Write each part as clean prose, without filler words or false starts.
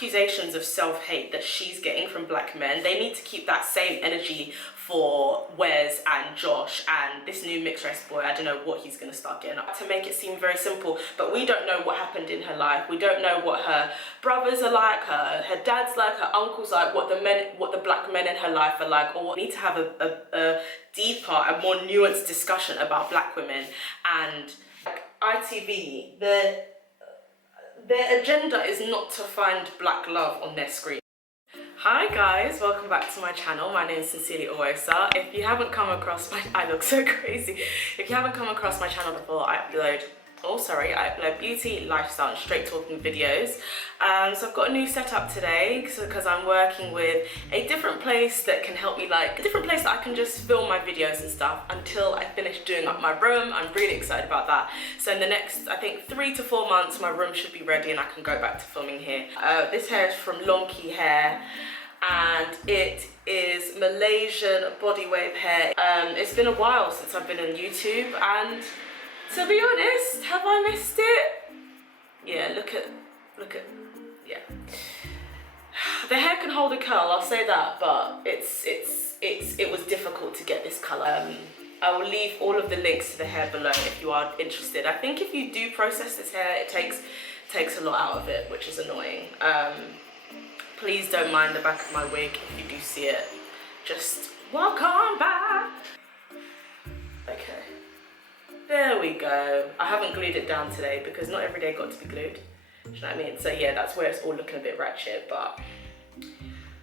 accusations of self-hate that she's getting from black men, they need to keep that same energy for Wes and Josh and this new mixed race boy. I don't know what he's gonna start getting up to, make it seem very simple, but we don't know what happened in her life. We don't know what her brothers are like, her dad's like, her uncles like, what the black men in her life are like, or we need to have a deeper and more nuanced discussion about black women. And like ITV, their agenda is not to find black love on their screen. Hi guys, welcome back to my channel. My name is SincerelyOghosa. If you haven't come across my, I look so crazy. If you haven't come across my channel before, I upload beauty, lifestyle and straight talking videos. So I've got a new setup today because I'm working with a different place that can help me, like a different place that I can just film my videos and stuff until I finish doing up my room. I'm really excited about that. So in the next, I think 3 to 4 months, my room should be ready and I can go back to filming here. This hair is from Longqi hair, and it is Malaysian body wave hair. It's been a while since I've been on YouTube, and to be honest, have I missed it? Yeah, look at, yeah. The hair can hold a curl, I'll say that, but it was difficult to get this color. I will leave all of the links to the hair below if you are interested. I think if you do process this hair, it takes a lot out of it, which is annoying. Please don't mind the back of my wig if you do see it. Just welcome back. Okay. There we go. I haven't glued it down today because not every day got to be glued. Do you know what I mean? So yeah, that's where it's all looking a bit ratchet, but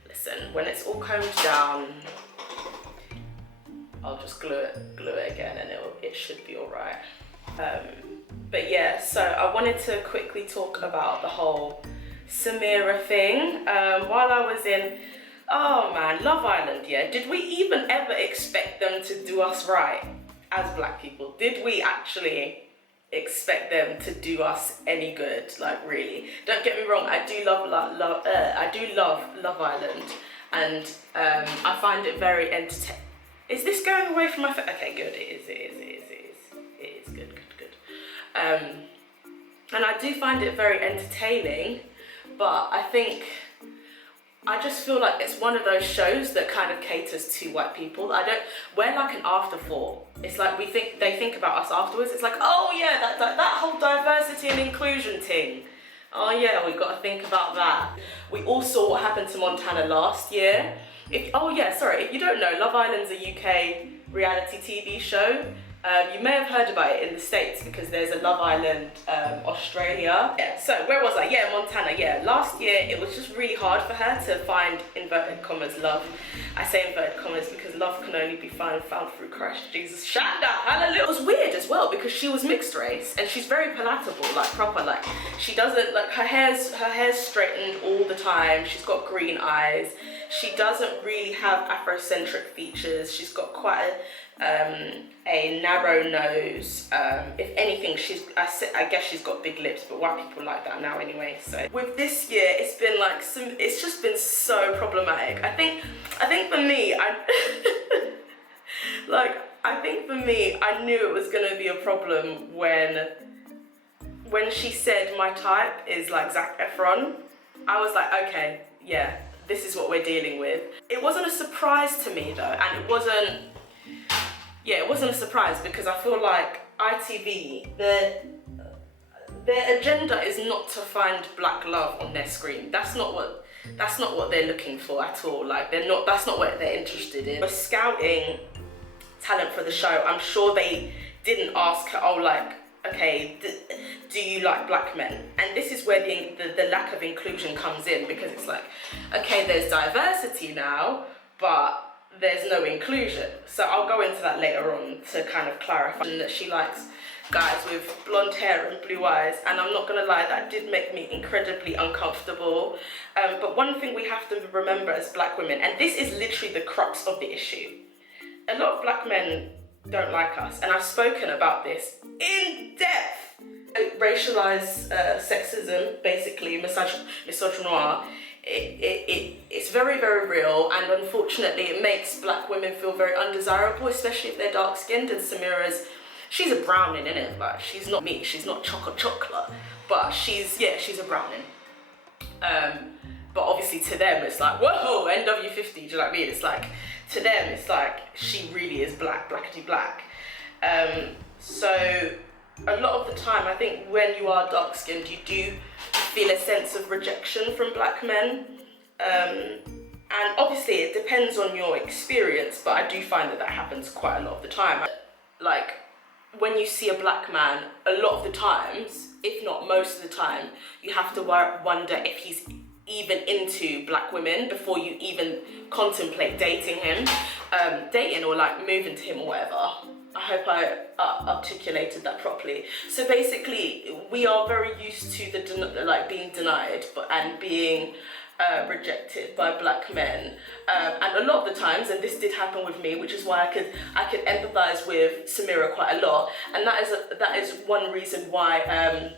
listen, when it's all combed down, I'll just glue it again and it should be all right. But yeah, so I wanted to quickly talk about the whole SAMIRA thing. While I was in, oh man, Love Island, yeah, did we even ever expect them to do us right as black people? Did we actually expect them to do us any good? Like, really? Don't get me wrong, I do love Love Island, and I find it very entertaining. Is this going away from my face? Okay, good, it is good. And I do find it very entertaining, but I just feel like it's one of those shows that kind of caters to white people. We're like an afterthought. It's like they think about us afterwards. It's like, oh yeah, that whole diversity and inclusion thing. Oh yeah, we've got to think about that. We all saw what happened to Montana last year. If you don't know, Love Island's a UK reality TV show. You may have heard about it in the States because there's a Love Island Australia. Yeah, so where was I? Yeah, Montana. Yeah, last year it was just really hard for her to find, inverted commas, love. I say inverted commas because love can only be found through Christ Jesus. Shanda, hallelujah. It was weird as well because she was mixed race and she's very palatable, like proper, like she doesn't, like her hair's straightened all the time. She's got green eyes. She doesn't really have Afrocentric features. She's got quite a narrow nose. If anything, I guess she's got big lips, but white people like that now anyway. So with this year, it's been like it's just been so problematic. I think for me, I knew it was gonna be a problem when she said my type is like Zac Efron. I was like, okay, yeah, this is what we're dealing with. It wasn't a surprise to me though, and it wasn't a surprise because I feel like ITV, their agenda is not to find black love on their screen. That's not what they're looking for at all. Like that's not what they're interested in. We're scouting talent for the show. I'm sure they didn't ask her, oh, like, okay, do you like black men? And this is where the lack of inclusion comes in, because it's like, okay, there's diversity now, but there's no inclusion. So I'll go into that later on to kind of clarify that she likes guys with blonde hair and blue eyes, and I'm not gonna lie, that did make me incredibly uncomfortable. But one thing we have to remember as black women, and this is literally the crux of the issue, a lot of black men don't like us, and I've spoken about this in depth. Racialized sexism, basically misogynoir, it's very, very real, and unfortunately it makes black women feel very undesirable, especially if they're dark skinned. And she's a browning, innit? Like, she's not meat, she's not chocolate, but she's a browning. But obviously to them it's like, whoa, NW50, do you know what I mean? It's like, to them it's like, she really is black, blackety black. So a lot of the time, I think when you are dark skinned, you do feel a sense of rejection from black men. And obviously it depends on your experience, but I do find that happens quite a lot of the time. Like, when you see a black man, a lot of the times, if not most of the time, you have to wonder if he's even into black women before you even contemplate dating him, or like moving to him or whatever. I hope I articulated that properly. So basically, we are very used to the being denied and being rejected by black men, and a lot of the times, and this did happen with me, which is why I could empathise with SAMIRA quite a lot, and that is one reason why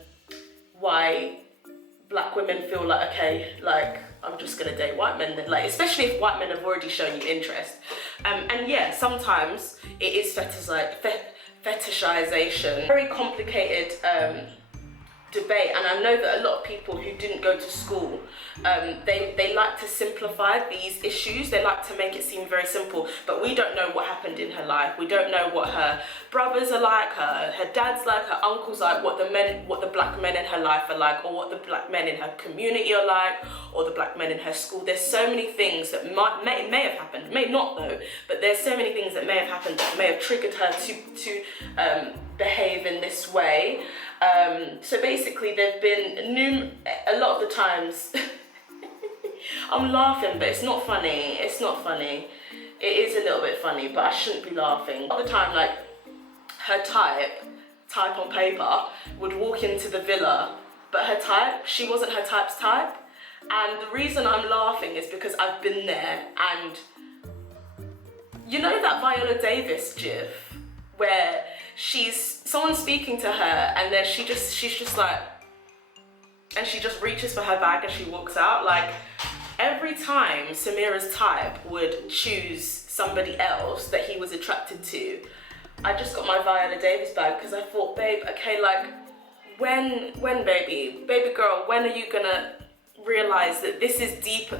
black women feel like, okay, like, I'm just gonna date white men then, like, especially if white men have already shown you interest. And yeah, sometimes it is fetishization. Very complicated debate, and I know that a lot of people who didn't go to school, they like to simplify these issues. They like to make it seem very simple, but we don't know what happened in her life. We don't know what her brothers are like, her dad's like, her uncles like, what the black men in her life are like, or what the black men in her community are like, or the black men in her school. There's so many things that may have happened, may not though, but there's so many things that may have happened that may have triggered her to behave in this way. So basically, there've been a lot of the times. I'm laughing, but it's not funny. It's not funny. It is a little bit funny, but I shouldn't be laughing. All the time, like, her type on paper, would walk into the villa, but she wasn't her type's type. And the reason I'm laughing is because I've been there, and you know that Viola Davis gif where someone speaking to her, and then she's just like, and she just reaches for her bag and she walks out. Like, every time SAMIRA's type would choose somebody else that he was attracted to, I just got my Viola Davis bag, because I thought, babe, okay, like, when baby girl, when are you gonna realize that this is deep?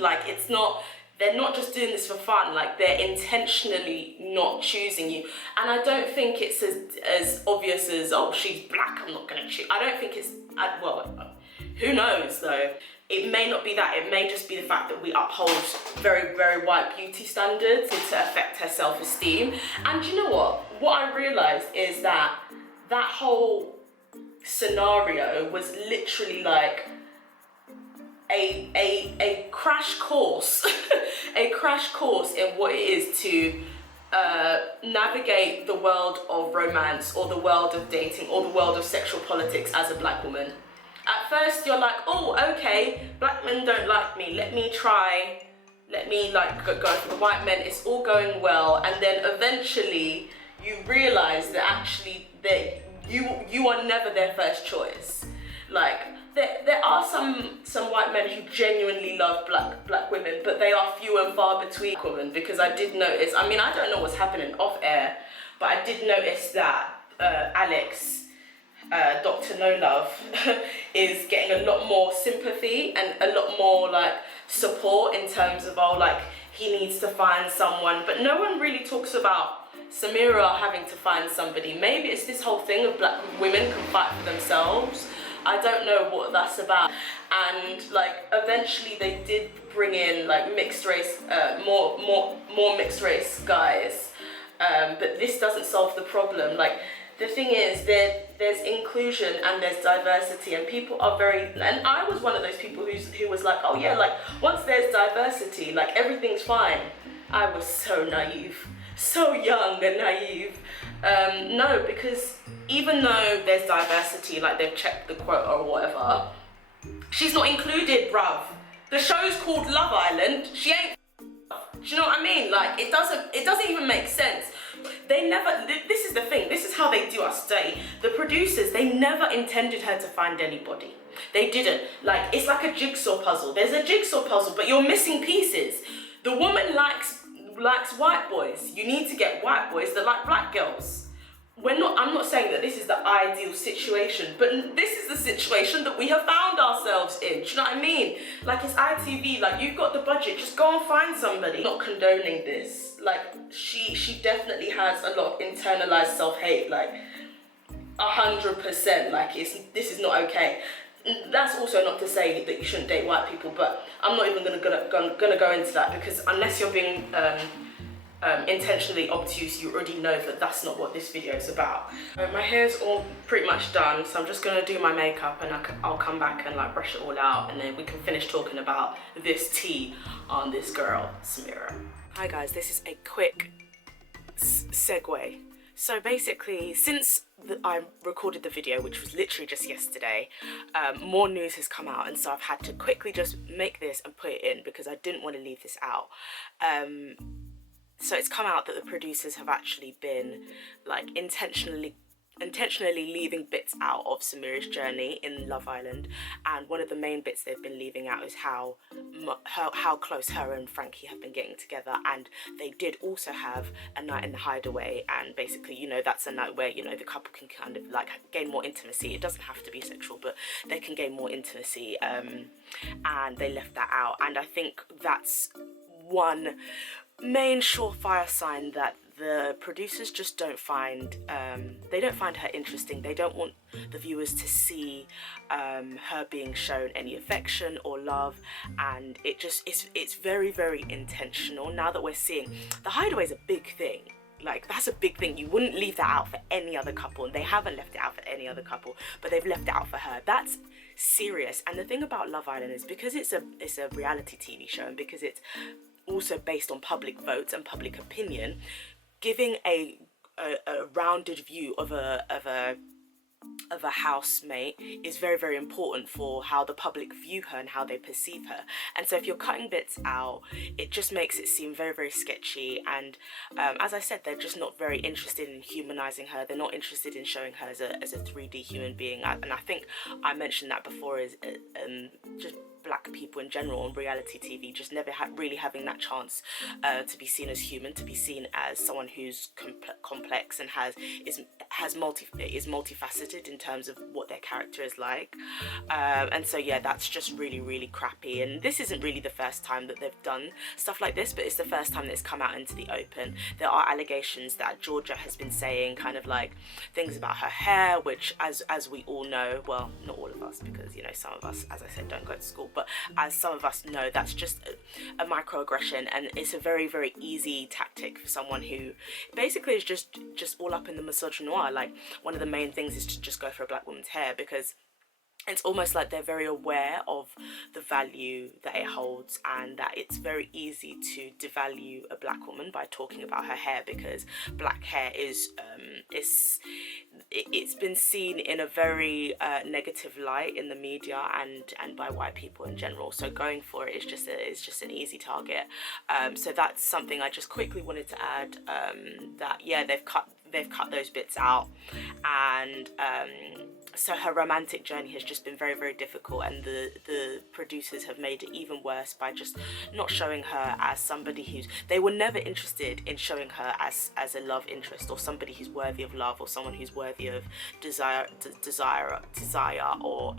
Like, it's not, they're not just doing this for fun, like, they're intentionally not choosing you. And I don't think it's as obvious as, oh, she's black, I'm not gonna choose. I don't think it's, well, who knows though? It may not be that, it may just be the fact that we uphold very, very white beauty standards to affect her self-esteem. And you know what? What I realized is that whole scenario was literally like a crash course, a crash course in what it is to navigate the world of romance, or the world of dating, or the world of sexual politics as a black woman. At first you're like, oh, okay, black men don't like me, let me like go for the white men, it's all going well. And then eventually you realize that actually that you are never their first choice. Like, there are some white men who genuinely love black women, but they are few and far between women. Because I did notice, I mean, I don't know what's happening off air, but I did notice that Alex, Dr. No Love, is getting a lot more sympathy and a lot more like support in terms of, oh, like, he needs to find someone. But no one really talks about SAMIRA having to find somebody. Maybe it's this whole thing of black women can fight for themselves. I don't know what that's about. And like, eventually they did bring in like mixed race, more mixed race guys, but this doesn't solve the problem. Like, the thing is, there's inclusion and there's diversity, and people are very, and I was one of those people who was like, oh yeah, like, once there's diversity, like, everything's fine. I was so naive, so young and naive. No, because even though there's diversity, like, they've checked the quota or whatever, she's not included, bruv. The show's called Love Island. She ain't. Do you know what I mean? Like, it doesn't even make sense. They never, this is the thing, this is how they do us dirty. The producers, they never intended her to find anybody. They didn't. Like, it's like a jigsaw puzzle. There's a jigsaw puzzle, but you're missing pieces. The woman likes white boys. You need to get white boys that like black girls. I'm not saying that this is the ideal situation, but this is the situation that we have found ourselves in. Do you know what I mean? Like, it's ITV, like, you've got the budget, just go and find somebody. I'm not condoning this. Like, she definitely has a lot of internalized self-hate, like 100%. Like, this is not okay. That's also not to say that you shouldn't date white people, but I'm not even gonna go into that, because unless you're being intentionally obtuse, you already know that that's not what this video is about. My hair's all pretty much done, so I'm just gonna do my makeup, and I'll come back and like brush it all out, and then we can finish talking about this tea on this girl, SAMIRA. Hi guys, this is a quick segue. So basically, since I recorded the video, which was literally just yesterday, more news has come out, and so I've had to quickly just make this and put it in because I didn't want to leave this out. So it's come out that the producers have actually been like intentionally leaving bits out of SAMIRA's journey in Love Island, and one of the main bits they've been leaving out is how close her and Frankie have been getting together. And they did also have a night in the hideaway, and basically, you know, that's a night where, you know, the couple can kind of like gain more intimacy. It doesn't have to be sexual, but they can gain more intimacy, and they left that out. And I think that's one main surefire sign that the producers just don't find her interesting. They don't want the viewers to see her being shown any affection or love, and it's very, very intentional. Now that we're seeing the hideaway is a big thing, like that's a big thing. You wouldn't leave that out for any other couple, and they haven't left it out for any other couple, but they've left it out for her. That's serious. And the thing about Love Island is, because it's a reality TV show, and because it's also based on public votes and public opinion, giving a rounded view of a housemate is very, very important for how the public view her and how they perceive her. And so if you're cutting bits out, it just makes it seem very, very sketchy. And as I said, they're just not very interested in humanizing her. They're not interested in showing her as a 3D human being. And I think I mentioned that before, is just black people in general on reality TV just never really having that chance to be seen as human, to be seen as someone who's complex and is multifaceted in terms of what their character is like. And so yeah, that's just really, really crappy. And this isn't really the first time that they've done stuff like this, but it's the first time that it's come out into the open. There are allegations that Georgia has been saying kind of like things about her hair, which as we all know, well, not all of us, because, you know, some of us, as I said, don't go to school, but as some of us know, that's just a microaggression, and it's a very, very easy tactic for someone who basically is just all up in the misogynoir. Like, one of the main things is to just go for a black woman's hair, because it's almost like they're very aware of the value that it holds, and that it's very easy to devalue a black woman by talking about her hair, because black hair is it's been seen in a very negative light in the media and by white people in general. So going for it is just an easy target. So that's something I just quickly wanted to add, that yeah, they've cut those bits out, and so her romantic journey has just been very, very difficult, and the producers have made it even worse by just not showing her as somebody they were never interested in showing her as a love interest, or somebody who's worthy of love, or someone who's worthy of desire or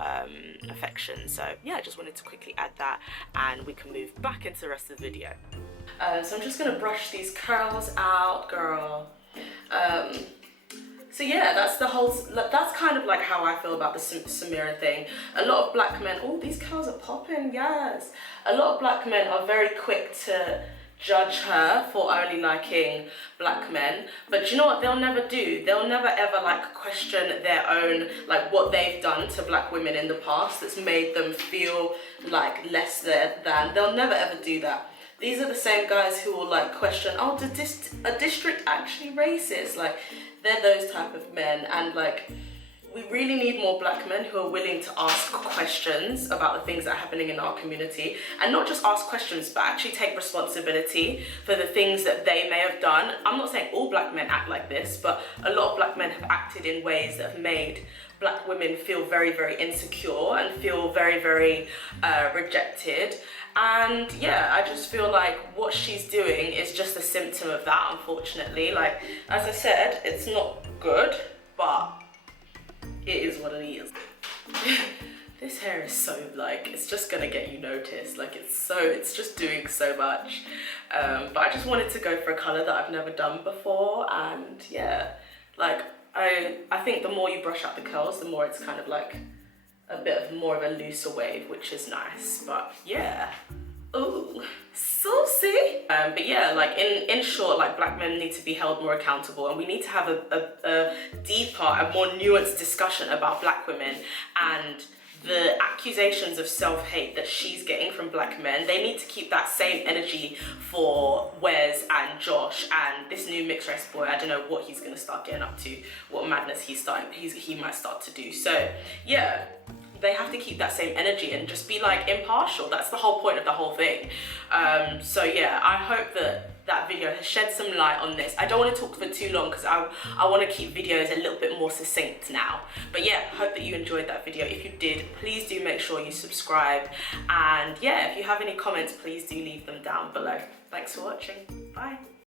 affection. So yeah, I just wanted to quickly add that, and we can move back into the rest of the video. So I'm just gonna brush these curls out, girl. So yeah, that's kind of like how I feel about the SAMIRA thing. A lot of black men, oh, these curls are popping, yes. A lot of black men are very quick to judge her for only liking black men, but you know what they'll never do? They'll never ever like question their own, like what they've done to black women in the past that's made them feel like less than. They'll never ever do that. These are the same guys who will like question, oh, is a district actually racist? Like, they're those type of men. And like, we really need more black men who are willing to ask questions about the things that are happening in our community, and not just ask questions, but actually take responsibility for the things that they may have done. I'm not saying all black men act like this, but a lot of black men have acted in ways that have made black women feel very, very insecure and feel very, very rejected. And yeah, I just feel like what she's doing is just a symptom of that, unfortunately. Like, as I said, it's not good, but it is what it is. This hair is so, like, it's just gonna get you noticed. Like, it's just doing so much. But I just wanted to go for a color that I've never done before, and yeah, like, I think the more you brush out the curls, the more it's kind of like a bit of more of a looser wave, which is nice. But yeah, ooh, saucy. But yeah, like in short, like, black men need to be held more accountable, and we need to have a deeper and more nuanced discussion about black women and the accusations of self-hate that she's getting from black men. They need to keep that same energy for Wes and Josh and this new mixed race boy. I don't know what he's gonna start getting up to, what madness he might start to do. So yeah, they have to keep that same energy and just be like impartial. That's the whole point of the whole thing. So yeah, I hope that that video has shed some light on this. I don't want to talk for too long because I want to keep videos a little bit more succinct now. But yeah, hope that you enjoyed that video. If you did, please do make sure you subscribe. And yeah, if you have any comments, please do leave them down below. Thanks for watching. Bye.